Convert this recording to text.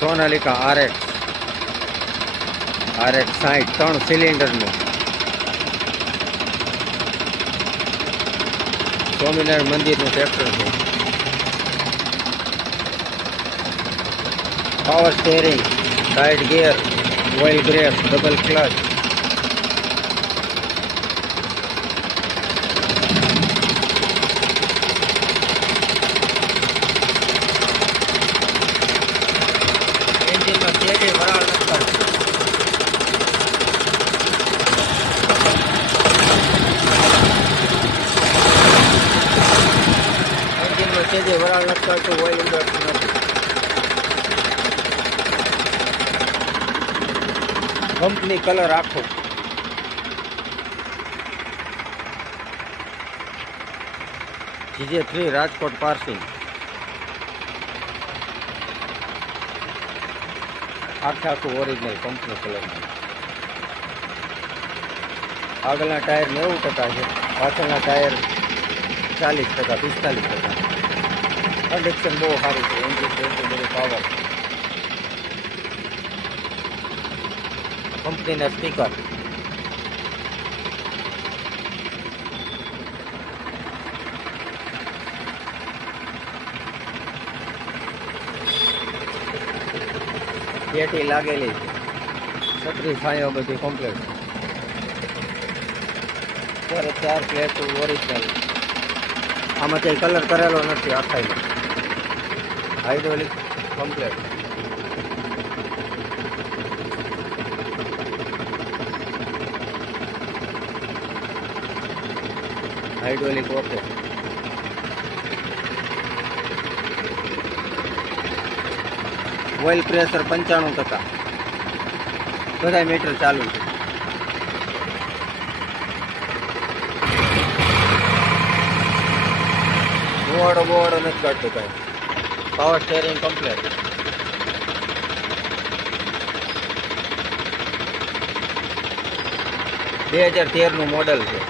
Sonalika RX RX સાઈઠ, ત્રણ સિલિન્ડરનું. સ્વામિનારાયણ મંદિરનું ટ્રેક્ટર છે. Power steering side gear oil brake double clutch એન્જિનમાં કેડી વરાળ નથી કરતી. એન્જિનમાં જે વરાળ નથી કરતું ઓઇલ ઉડતું નથી. કંપની કલર આખો. જીજે થ્રી રાજકોટ પાર્સિંગ આખે આખું ઓરિજિનલ કંપની કલર આગળના ટાયર નેવું ટકા છે, પાછળના ટાયર ચાલીસ ટકા, પિસ્તાલીસ ટકા. કન્ડિશન બહુ સારી છે એન્જિન બેન્જિન બધું પાવર કંપનીના સ્પીકર પેટી લાગેલી છે છત્રી છાંયો બધી કમ્પ્લીટ ત્યારે ચાર પ્લેટ ઓરિજિનલ આમાં કંઈ કલર કરેલો નથી આખાઈમાં hydraulic complete hydraulic okay oil pressure પંચાણું ટકા બધા મીટર ચાલુ છે ધુવાડો બોવાડો નથી કાઢતું કાંઈ પાવર સ્ટેરિંગ કમ્પ્લેટ બે હજાર તેરનું મોડલ છે.